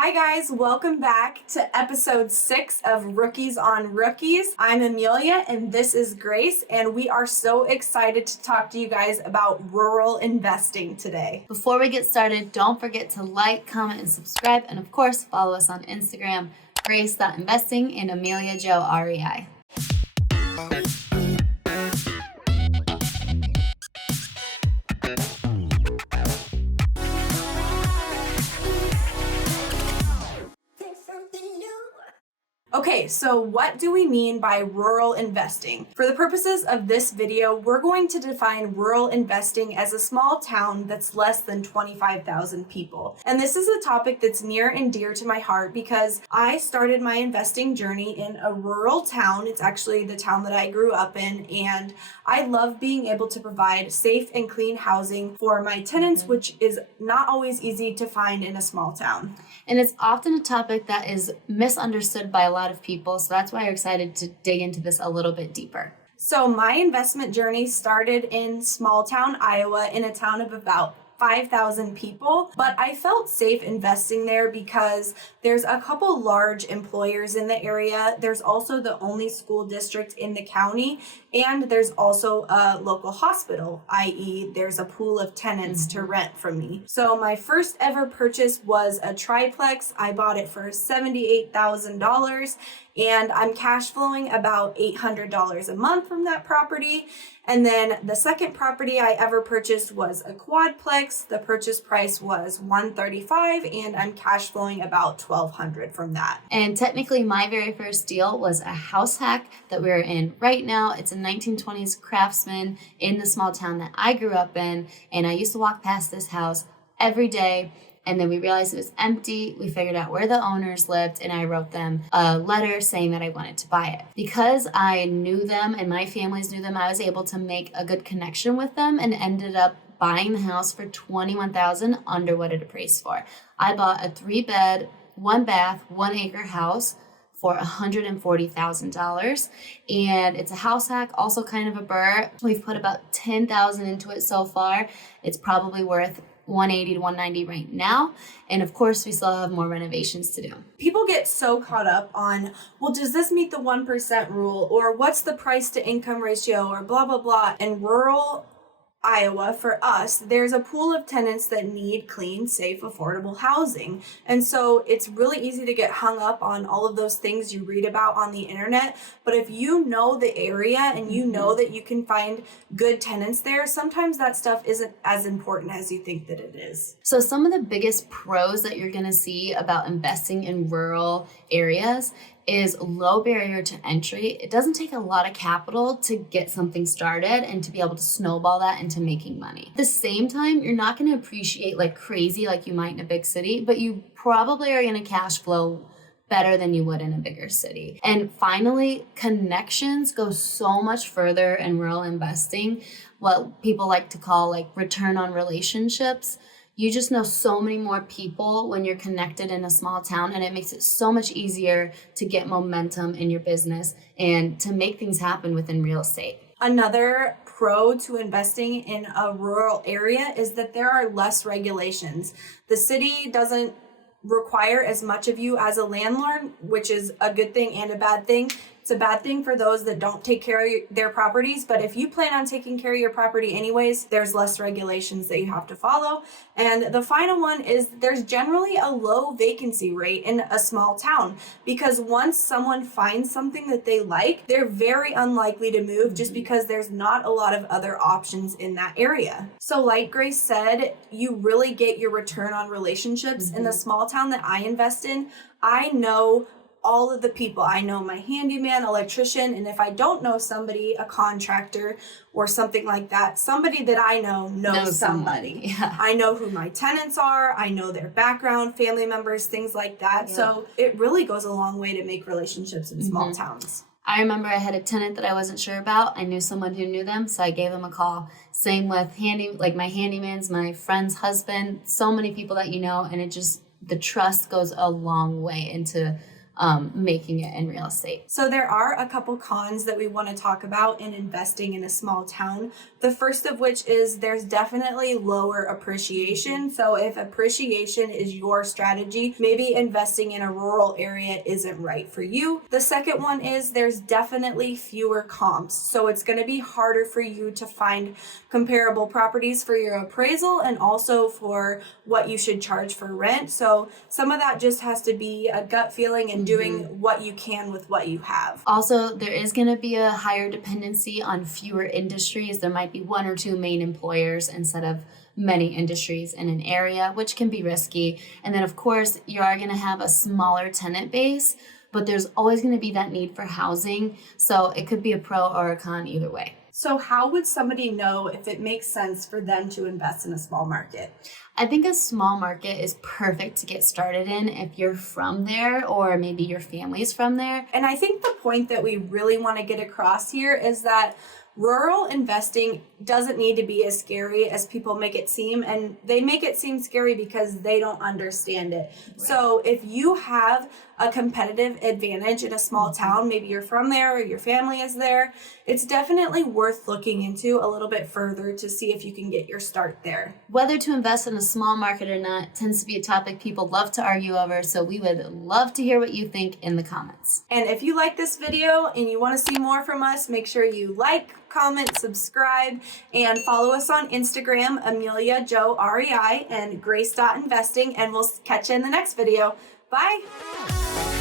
Hi guys, welcome back to episode 6 of Rookies on Rookies. I'm Amelia and this is Grace, and we are so excited to talk to you guys about rural investing today. Before we get started, don't forget to like, comment, and subscribe, and of course, follow us on Instagram, Grace.investing and Amelia Jo REI. Okay, so what do we mean by rural investing? For the purposes of this video, we're going to define rural investing as a small town that's less than 25,000 people. And this is a topic that's near and dear to my heart because I started my investing journey in a rural town. It's actually the town that I grew up in, and I love being able to provide safe and clean housing for my tenants, which is not always easy to find in a small town. And it's often a topic that is misunderstood by a lot of people, so that's why we're excited to dig into this a little bit deeper. So my investment journey started in small town Iowa, in a town of about 5,000 people, but I felt safe investing there because there's a couple large employers in the area. There's also the only school district in the county, and there's also a local hospital, i.e. there's a pool of tenants to rent from me. So my first ever purchase was a triplex. I bought it for $78,000, and I'm cash flowing about $800 a month from that property. And then the second property I ever purchased was a quadplex. The purchase price was $135,000, and I'm cash flowing about $1,200 from that. And technically my very first deal was a house hack that we're in right now. It's a 1920s craftsman in the small town that I grew up in, and I used to walk past this house every day. And then we realized it was empty. We figured out where the owners lived, and I wrote them a letter saying that I wanted to buy it. Because I knew them and my families knew them, I was able to make a good connection with them and ended up buying the house for $21,000 under what it appraised for. I bought a 3-bed, 1-bath, 1-acre house for $140,000, and it's a house hack, also kind of a burr. We've put about $10,000 into it so far. It's probably worth $180 to $190 right now. And of course, we still have more renovations to do. People get so caught up on, well, does this meet the 1% rule? Or what's the price to income ratio? Or blah, blah, blah. In rural Iowa, for us, there's a pool of tenants that need clean, safe, affordable housing. And so it's really easy to get hung up on all of those things you read about on the internet. But if you know the area and you know that you can find good tenants there, sometimes that stuff isn't as important as you think that it is. So some of the biggest pros that you're going to see about investing in rural areas is low barrier to entry. It doesn't take a lot of capital to get something started and to be able to snowball that into making money. At the same time, you're not going to appreciate like crazy like you might in a big city, but you probably are going to cash flow better than you would in a bigger city. And finally, connections go so much further in rural investing, what people like to call like return on relationships. You just know so many more people when you're connected in a small town, and it makes it so much easier to get momentum in your business and to make things happen within real estate. Another pro to investing in a rural area is that there are less regulations. The city doesn't require as much of you as a landlord, which is a good thing and a bad thing. It's a bad thing for those that don't take care of their properties, but if you plan on taking care of your property anyways, there's less regulations that you have to follow. And the final one is there's generally a low vacancy rate in a small town, because once someone finds something that they like, they're very unlikely to move just because there's not a lot of other options in that area. So like Grace said, you really get your return on relationships. In the small town that I invest in, I know all of the people. I know my handyman, electrician, and if I don't know somebody, a contractor or something like that, somebody that I know knows somebody. Yeah. I know who my tenants are. I know their background, family members, things like that. Yeah. So it really goes a long way to make relationships in small towns. I remember I had a tenant that I wasn't sure about. I knew someone who knew them, so I gave them a call. Same with my handymans, my friend's husband, so many people that you know, and it just, the trust goes a long way into making it in real estate. So there are a couple cons that we want to talk about in investing in a small town. The first of which is there's definitely lower appreciation. So if appreciation is your strategy, maybe investing in a rural area isn't right for you. The second one is there's definitely fewer comps. So it's going to be harder for you to find comparable properties for your appraisal and also for what you should charge for rent. So some of that just has to be a gut feeling and doing what you can with what you have. Also, there is going to be a higher dependency on fewer industries. There might be one or two main employers instead of many industries in an area, which can be risky. And then, of course, you are going to have a smaller tenant base, but there's always going to be that need for housing. So it could be a pro or a con either way. So how would somebody know if it makes sense for them to invest in a small market? I think a small market is perfect to get started in if you're from there or maybe your family's from there. And I think the point that we really want to get across here is that rural investing doesn't need to be as scary as people make it seem, and they make it seem scary because they don't understand it. Right. So if you have a competitive advantage in a small town, maybe you're from there or your family is there, it's definitely worth looking into a little bit further to see if you can get your start there. Whether to invest in a small market or not tends to be a topic people love to argue over, so we would love to hear what you think in the comments. And if you like this video and you want to see more from us, make sure you like, comment, subscribe, and follow us on Instagram, Amelia Jo REI and Grace.investing, and we'll catch you in the next video. Bye.